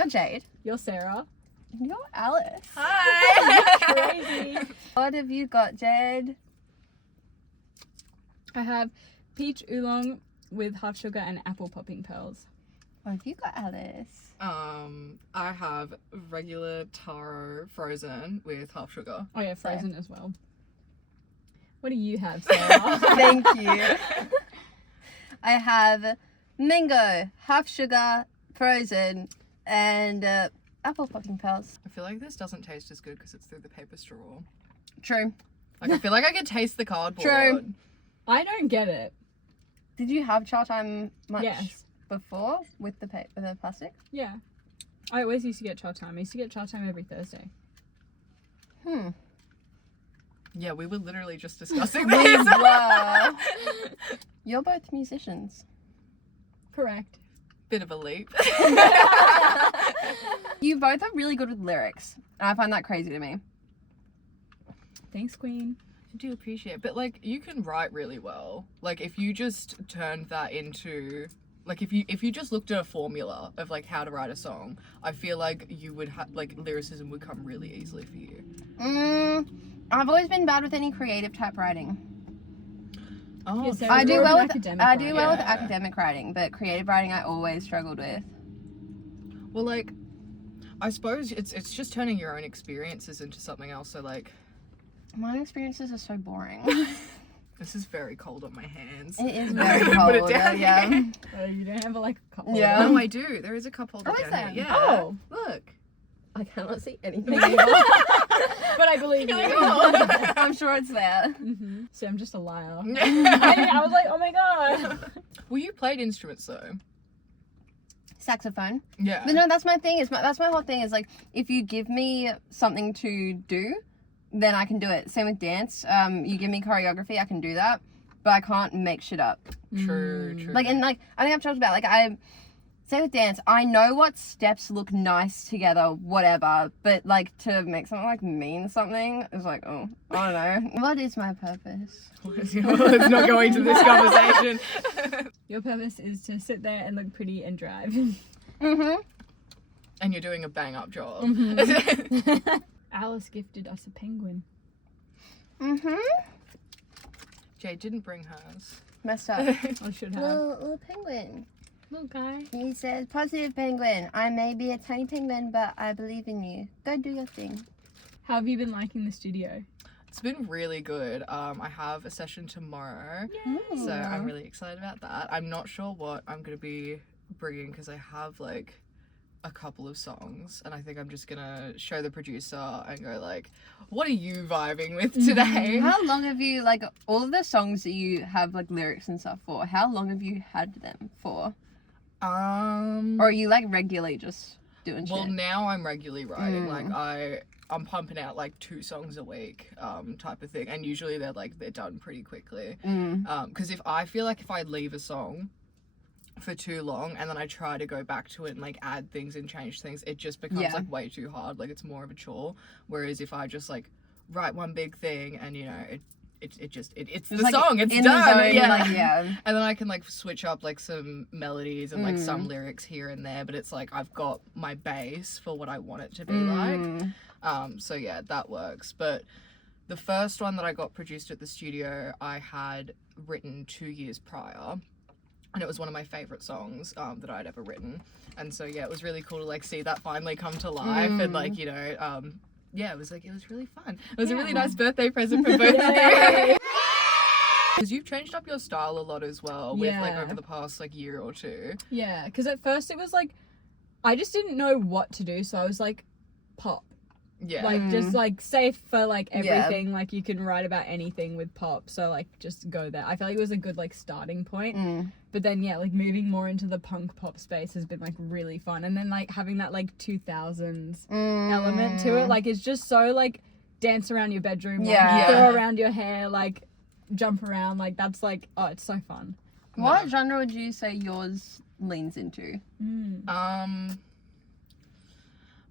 You're Jade. You're Sarah. You're Alice. Hi. Crazy. What have you got, Jade? I have peach oolong with half sugar and apple popping pearls. What have you got, Alice? I have regular taro frozen with half sugar. Oh yeah, frozen as well. What do you have, Sarah? Thank you. I have mango, half sugar, frozen, and apple popping pearls. I feel like this doesn't taste as good because it's through the paper straw. True. Like I feel like I could taste the cardboard. True. I don't get it. Did you have chow time much Yes. before with the the plastic? Yeah. I always used to get chow time. I used to get chow time every Thursday. Yeah, we were literally just discussing We this. were. You're both musicians. Correct. Bit of a leap. You both are really good with lyrics. And I find that crazy to me. Thanks, Queen. I do appreciate it. But like you can write really well. Like if you just turned that into like if you just looked at a formula of like how to write a song, I feel like you would have like lyricism would come really easily for you. I've always been bad with any creative type writing. Oh, Yeah, so- I do more of well an with academic I do writing. well with Yeah. academic writing, but creative writing I always struggled with. well, like I suppose it's just turning your own experiences into something else. So like My experiences are so boring. this is very cold on my hands. It is very Put cold. it down Yeah. here. Oh, you don't have like a cup Yeah. holder? No, I do. There is a cup holder Oh, is down here. there? Yeah. Oh. Look. I cannot see anything. Me neither. But I believe you. I'm sure it's there. Mm-hmm. See, I'm just a liar. I was like, oh my god. Well, you played instruments though. Saxophone. Yeah. But no, that's my thing. That's my whole thing is like, if you give me something to do, then I can do it. Same with dance. You give me choreography, I can do that. But I can't make shit up. True. Like, and like, I think I've talked about, like, say with dance, I know what steps look nice together, whatever. But like, to make something like mean something is like, oh, I don't know. What is my purpose? Let's not go into this conversation. Your purpose is to sit there and look pretty and drive. Mm-hmm. And you're doing a bang up job. Alice gifted us a penguin. Mm-hmm. Jade didn't bring hers. Messed up. I should have. Little penguin. Little guy. He says, positive penguin. I may be a tiny penguin, but I believe in you. Go do your thing. How have you been liking the studio? It's been really good. I have a session tomorrow, so I'm really excited about that. I'm not sure what I'm going to be bringing because I have like a couple of songs and I think I'm just gonna show the producer and go like, what are you vibing with today? How long have you, like, all of the songs that you have, like, lyrics and stuff for, how long have you had them for? Or are you, like, regularly just doing well shit? now I'm regularly writing. Like I'm pumping out like 2 songs a week type of thing, and usually they're done pretty quickly. Because if I leave a song for too long and then I try to go back to it and like add things and change things, it just becomes like way too hard. Like it's more of a chore. Whereas if I just like write one big thing and you know it's the like, song, it's in done. the zone, yeah. like, yeah. And then I can like switch up like some melodies and like some lyrics here and there, but it's like I've got my base for what I want it to be like. So yeah, that works. But the first one that I got produced at the studio I had written 2 years prior. And it was one of my favorite songs that I'd ever written. And so, yeah, it was really cool to, like, see that finally come to life. And, like, you know, yeah, it was really fun. It was a really nice birthday present for both of you. Because you've changed up your style a lot as well with, like, over the past, like, year or two. Yeah, because at first it was like, I just didn't know what to do. So I was like, pop. Yeah. Like, just, like, safe for, like, everything. Like, you can write about anything with pop. So, like, just go there. I feel like it was a good, like, starting point. But then, yeah, like, moving more into the punk pop space has been, like, really fun. And then, like, having that, like, 2000s element to it. Like, it's just so, like, dance around your bedroom. Like, throw around your hair, like, jump around. Like, that's, like, oh, it's so fun. What genre would you say yours leans into?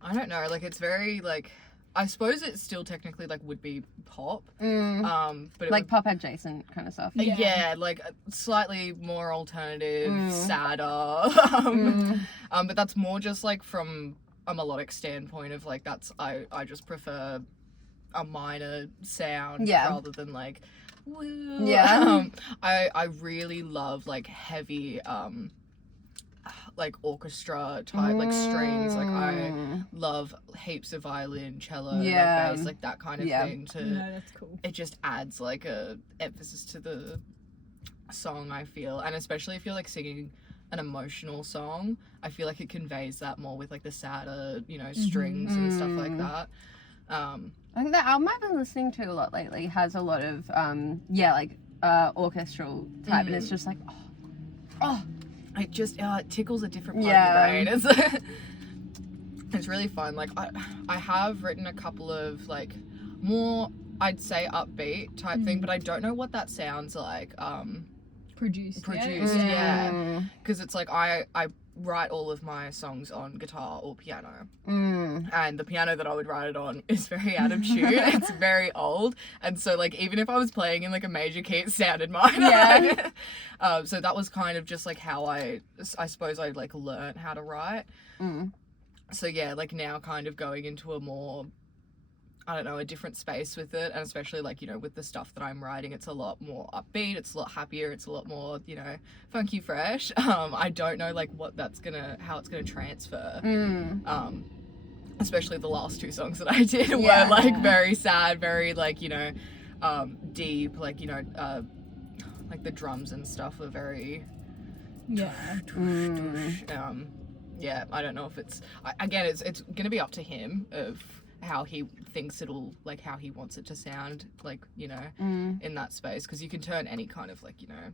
I don't know. Like, it's very, like, I suppose it still technically like would be pop. But it Like would, pop adjacent kind of stuff. yeah, like slightly more alternative, sadder. But that's more just like from a melodic standpoint of like I just prefer a minor sound rather than like woo. Yeah. I really love like heavy like orchestra type like strings. Like I love heaps of violin, cello, like bass, like that kind of thing No, that's cool. it just adds like a emphasis to the song, I feel. And especially if you're like singing an emotional song, I feel like it conveys that more with like the sadder, you know, strings and stuff like that. I think the album I've been listening to a lot lately has a lot of like orchestral type, and it's just like oh it just it tickles a different part of your brain. It's really fun. Like I have written a couple of like more, I'd say, upbeat type thing, but I don't know what that sounds like. Produced, yeah. Because it's like I write all of my songs on guitar or piano, and the piano that I would write it on is very out of tune. It's very old, and so like even if I was playing in like a major key, it sounded minor. So that was kind of just like how I suppose I like learned how to write. So yeah, like now kind of going into a more, I don't know, a different space with it, and especially like, you know, with the stuff that I'm writing, it's a lot more upbeat, it's a lot happier, it's a lot more, you know, funky fresh. I don't know like how it's gonna transfer. Especially the last two songs that I did were like very sad, very like, you know, deep, like, you know, like the drums and stuff were very yeah, I don't know if it's again it's gonna be up to him of how he thinks it'll, like how he wants it to sound, like, you know, in that space, because you can turn any kind of like, you know,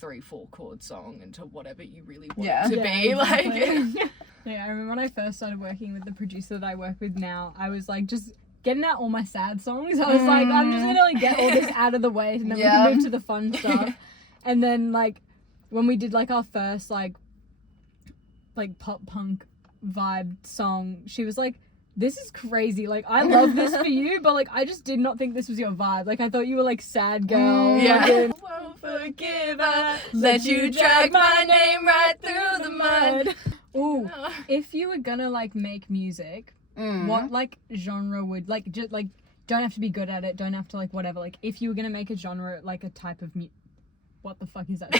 3-4 chord song into whatever you really want it to be. Exactly. Like I remember when I first started working with the producer that I work with now, I was like just getting out all my sad songs. I was like, I'm just gonna like get all this out of the way, and then we can move to the fun stuff. And then like when we did like our first like pop punk vibe song, she was like, this is crazy, like I love this for you, but like I just did not think this was your vibe. Like I thought you were like sad girl. I won't forgive her, let you drag my name right through the mud. Ooh, if you were gonna like make music, what like genre would like just like, don't have to be good at it, don't have to like whatever, like if you were gonna make a genre, like a type of what the fuck is that?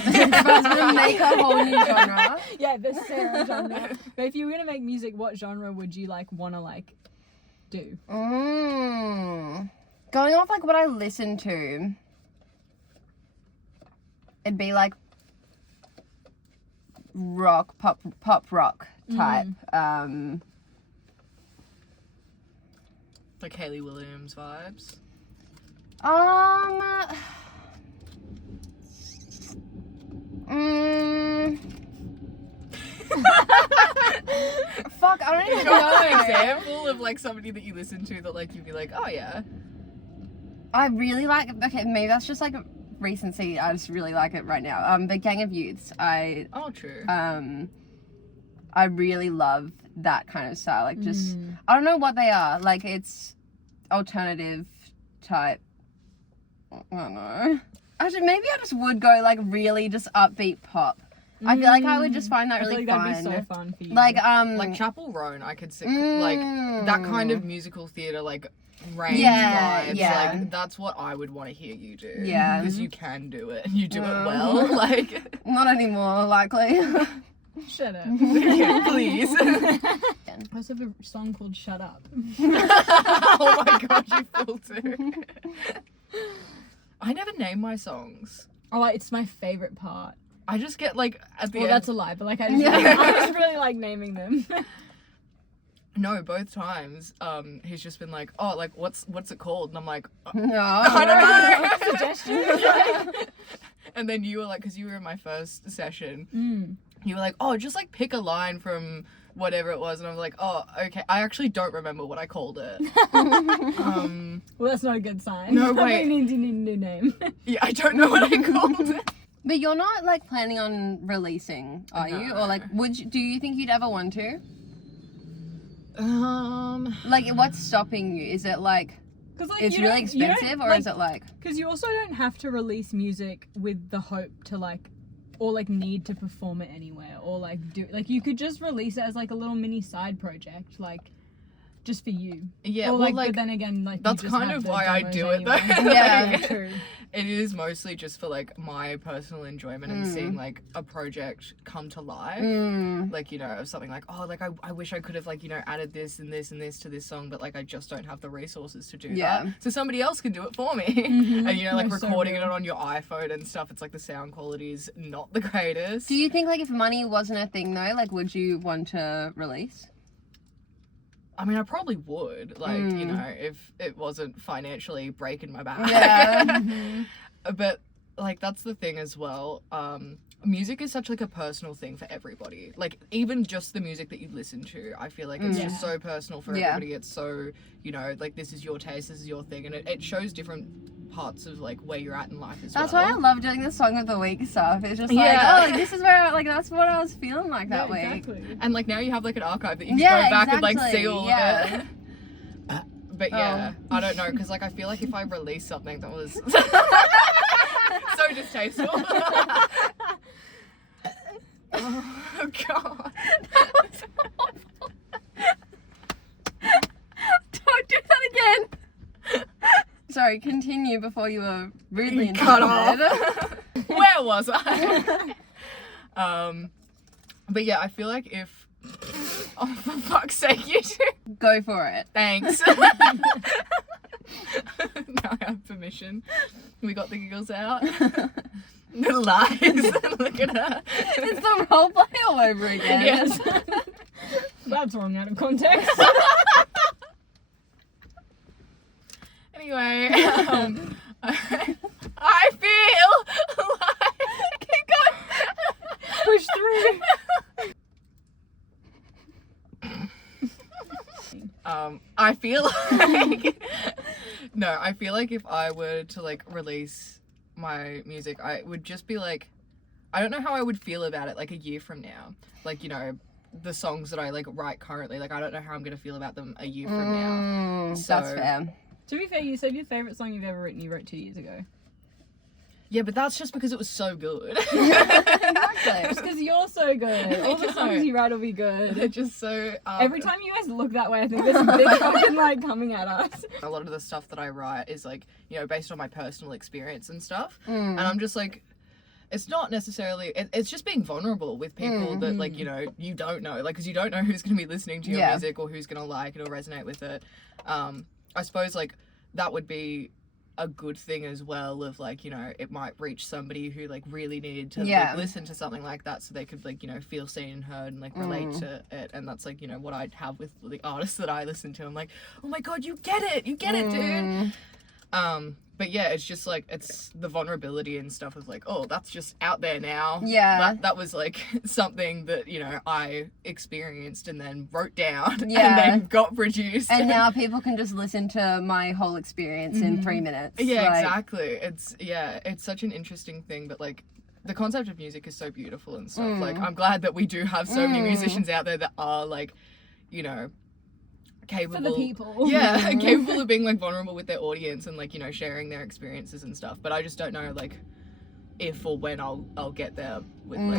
Make a whole new genre. Yeah, the Sarah genre. But if you were gonna make music, what genre would you like wanna like do? Going off like what I listen to, it'd be like rock, pop rock type. Like Hayley Williams vibes. Fuck, I don't even Got an know. example of like somebody that you listen to that like you'd be like, oh yeah. I really like, okay, maybe that's just like recency, I just really like it right now. The Gang of Youths, True. I really love that kind of style, like just, I don't know what they are, like it's alternative type, I don't know. Actually, maybe I just would go like really just upbeat pop. I feel like I would just find that really fun. That'd be so fun for you. Like Chapel Roan, I could see like that kind of musical theatre, like range vibes. Like that's what I would want to hear you do. Yeah, because you can do it. You do it well. Like not anymore, likely. Shut up. Please. I also have a song called Shut Up. Oh my god, you fool too. I never name my songs. Oh, like, it's my favorite part. I just get like at the well, end. that's a lie, but like I just really like naming them. No, both times, he's just been like, oh, like what's it called? And I'm like, No, I don't know. Suggestions. And then you were like, because you were in my first session, you were like, oh, just like pick a line from whatever it was, and I was like, oh, okay. I actually don't remember what I called it. Well, that's not a good sign. No, wait. You need a new name. Yeah, I don't know what I called it. but you're not like planning on releasing, are you? Or like, do you think you'd ever want to? Like, what's stopping you? Is it like Because like it's really expensive, or is it like? Because you also don't have to release music with the hope to like, or like need to perform it anywhere, or like do like you could just release it as like a little mini side project, like just for you. Yeah, or well, but then again, like that's you just kind have of the why I demos do it though. anyway. Yeah, True. It is mostly just for like my personal enjoyment and seeing like a project come to life. Like, you know, of something like, oh, like I wish I could have like, you know, added this and this and this to this song, but like I just don't have the resources to do that. So somebody else can do it for me. And you know, like That's so recording it real. on your iPhone and stuff, it's like the sound quality is not the greatest. Do you think like if money wasn't a thing though, like would you want to release? I mean, I probably would, like, you know, if it wasn't financially breaking my back. Yeah. But, like, that's the thing as well. Music is such, like, a personal thing for everybody. Like, even just the music that you listen to, I feel like it's just so personal for everybody. It's so, you know, like, this is your taste, this is your thing. And it shows different parts of, like, where you're at in life as That's well. why I love doing the song of the week stuff. It's just like, Yeah. oh, like, this is where, like, that's what I was feeling like that week. Exactly. And, like, now you have, like, an archive that you can go back and, like, see all of it. But yeah, I don't know, because like I feel like if I released something that was so distasteful. Oh god. That was awful. Don't do that again. Sorry, continue before you were rudely Cut interrupted. Where was I? But yeah, I feel like if oh for fuck's sake you two. Go for it. Thanks. Now I have permission. We got the giggles out. The lies. Look at her. It's the roleplay all over again. Yes. That's wrong out of context. Anyway, I feel like keep going. Push through. I feel like I feel like if I were to like release my music, I would just be like, I don't know how I would feel about it like a year from now. Like, you know, the songs that I like write currently, like I don't know how I'm gonna feel about them a year from now. So, That's fair. To be fair, you said your favourite song you've ever written you wrote 2 years ago. yeah, but that's just because it was so good. Exactly. Just because you're so good. All the songs you write will be They're good. just so Every time you guys look that way, I think there's a big fucking like coming at us. a lot of the stuff that I write is like, you know, based on my personal experience and stuff. And I'm just like, it's not necessarily, it's just being vulnerable with people that like, you know, you don't know, like, because you don't know who's going to be listening to your music or who's going to like it or resonate with it. I suppose like that would be a good thing as well of like, you know, it might reach somebody who like really needed to like, listen to something like that so they could like, you know, feel seen and heard and like relate to it. And that's like, you know, what I'd have with the artists that I listen to. I'm like, oh my god, you get it, dude. But yeah, it's just like, it's the vulnerability and stuff of like, oh, that's just out there now. Yeah. That was like something that, you know, I experienced and then wrote down Yeah. and then got produced. And now people can just listen to my whole experience in 3 minutes. yeah, like, exactly. It's such an interesting thing, but like the concept of music is so beautiful and stuff. Like I'm glad that we do have so many musicians out there that are like, you know, capable For the people. yeah capable of being like vulnerable with their audience and like, you know, sharing their experiences and stuff, but I just don't know like if or when I'll get there with like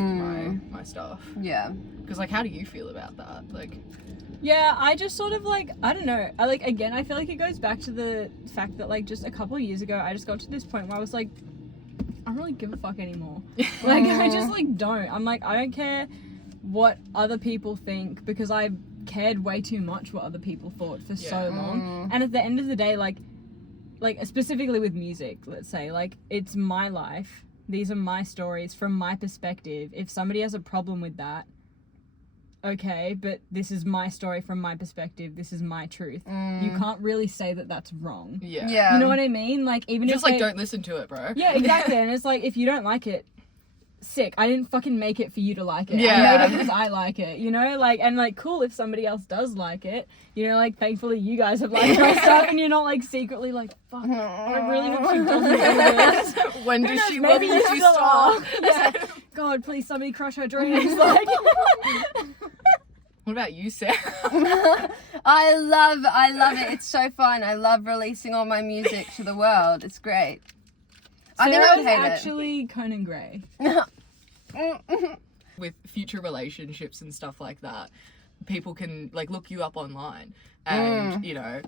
my stuff. Yeah. Because like, how do you feel about that? Like, Yeah, I just sort of like, I don't know. I like, again, I feel like it goes back to the fact that like just a couple of years ago, I just got to this point where I was like, I don't really give a fuck anymore. Like, I just like don't. I'm like, I don't care what other people think because I cared way too much what other people thought for so long. And at the end of the day, like specifically with music, let's say, like it's my life. These are my stories from my perspective. If somebody has a problem with that, okay, but this is my story from my perspective. This is my truth. You can't really say that that's wrong. yeah. You know what I mean? Like, even Just if like, they- don't listen to it, bro. Yeah, exactly. And it's like, if you don't like it, sick. I didn't fucking make it for you to like it. Yeah. I made it because I like it, you know? Like, and like, cool if somebody else does like it. You know, like, thankfully you guys have liked my stuff and you're not like secretly like, fuck, I really hope she doesn't do this. When Who does knows, she maybe want you to still stop? are. Yeah. God, please somebody crush her dreams. Like, What about you, Sarah? I love it. It's so fun. I love releasing all my music to the world. It's great. I think I would hate actually Conan Gray. it. With future relationships and stuff like that, people can like look you up online and you know,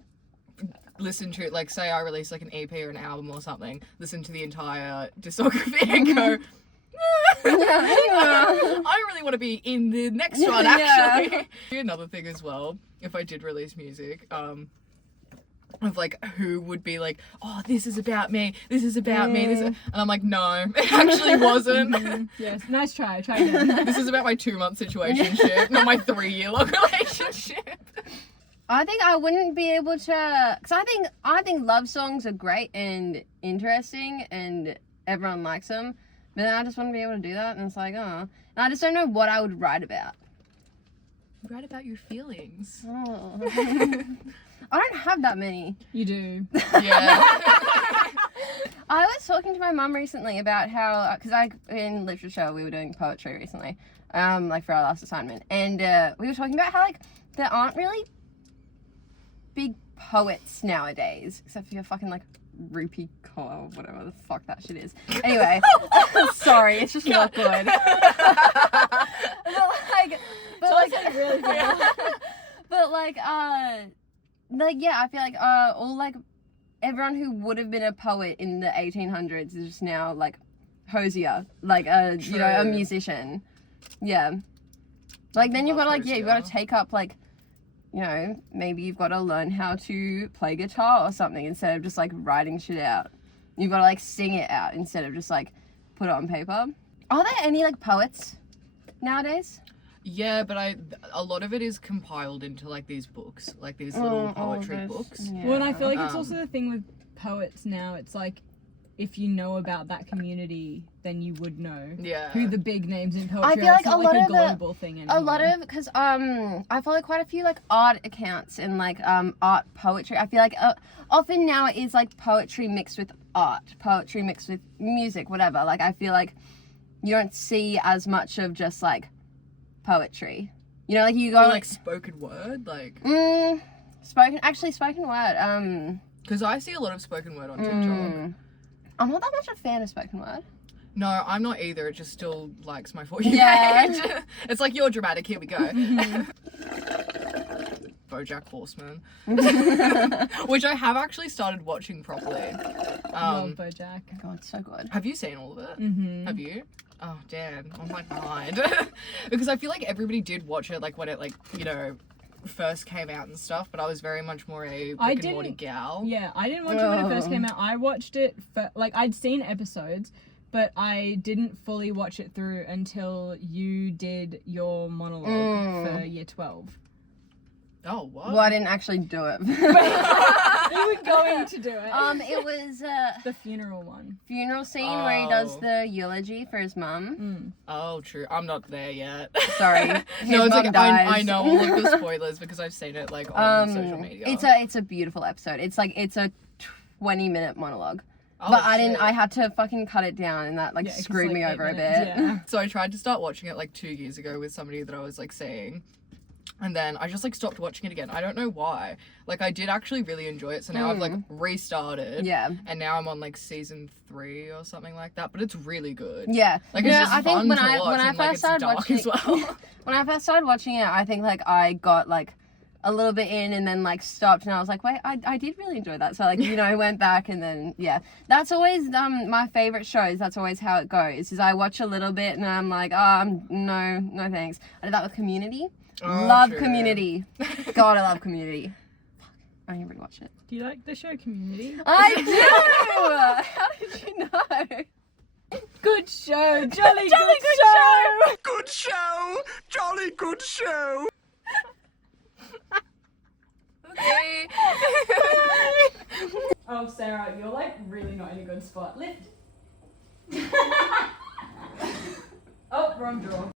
listen to it. Like, say I release like an EP or an album or something, listen to the entire discography and go, I really want to be in the next one, actually. Another thing as well, if I did release music, of like who would be like, oh, this is about me, this is about me, and I'm like, no, it actually wasn't. Yes, nice try again. This is about my 2-month situationship, not my 3-year long relationship. I think I wouldn't be able to, because I think love songs are great and interesting and everyone likes them, but then I just wouldn't be able to do that, and it's like, oh, and I just don't know what I would write about. Write about your feelings. Oh. I don't have that many. You do. Yeah. I was talking to my mum recently about how, because in literature we were doing poetry recently, like for our last assignment, and we were talking about how like there aren't really big poets nowadays, except for your fucking like Rupi Kaur, whatever the fuck that shit is. Anyway, sorry, it's just not good. Really good. But like yeah, I feel like all like everyone who would have been a poet in the 1800s is just now like Hosier, like you know, a musician. Yeah. Like then you've got to like, yeah, you've got to take up like, you know, maybe you've got to learn how to play guitar or something instead of just like writing shit out. You've got to like sing it out instead of just like put it on paper. Are there any like poets nowadays? Yeah, but a lot of it is compiled into like these books, like these little poetry books. Yeah. Well, and I feel like it's also the thing with poets now. It's like, if you know about that community, then you would know who the big names in poetry I feel are. like it's not a lot like of a global thing anymore. A lot of, because I follow quite a few like art accounts and like art poetry. I feel like often now it is like poetry mixed with art, poetry mixed with music, whatever. Like I feel like you don't see as much of just like poetry. You know, like you go like spoken word, like spoken word. Because I see a lot of spoken word on TikTok. I'm not that much a fan of spoken word. No, I'm not either. It just still likes my For You page. It's like, you're dramatic, here we go. BoJack Horseman. Which I have actually started watching properly. Love BoJack. God, it's so good. Have you seen all of it? Mm-hmm. Have you? Oh, damn. I'm like behind. Because I feel like everybody did watch it, like when it, like, you know, first came out and stuff, but I was very much more a Rick and Morty gal. Yeah, I didn't watch it when it first came out. I watched it like I'd seen episodes, but I didn't fully watch it through until you did your monologue for year 12. Oh, what? Well, I didn't actually do it. You were going to do it. It was the funeral one. Funeral scene where he does the eulogy for his mum. Oh, true. I'm not there yet. Sorry. No, it's mum like dies. I know all of the spoilers because I've seen it like on social media. It's a beautiful episode. It's a 20-minute monologue. Oh, but shit. I had to fucking cut it down, and that screwed me over a bit. Yeah. So I tried to start watching it like 2 years ago with somebody that I was like seeing. And then I just like stopped watching it again. I don't know why. Like I did actually really enjoy it. So now I've like restarted. Yeah. And now I'm on like season 3 or something like that. But it's really good. Yeah. Like it's just I fun think to watch. when I And like first it's started dark watching as well. when I first started watching it, I think like I got like a little bit in and then like stopped, and I was like, wait, I did really enjoy that. So like, you know, I went back, and then yeah, that's always my favorite shows. That's always how it goes. Is I watch a little bit and I'm like, no thanks. I did that with Community. Love true. Community. God, I love Community. Fuck, I need to rewatch it. Do you like the show Community? I do. How did you know? Good show, jolly good show. Good show! Jolly good show! Okay. Oh, Sarah, you're like really not in a good spot. Lift. Oh, wrong drawer.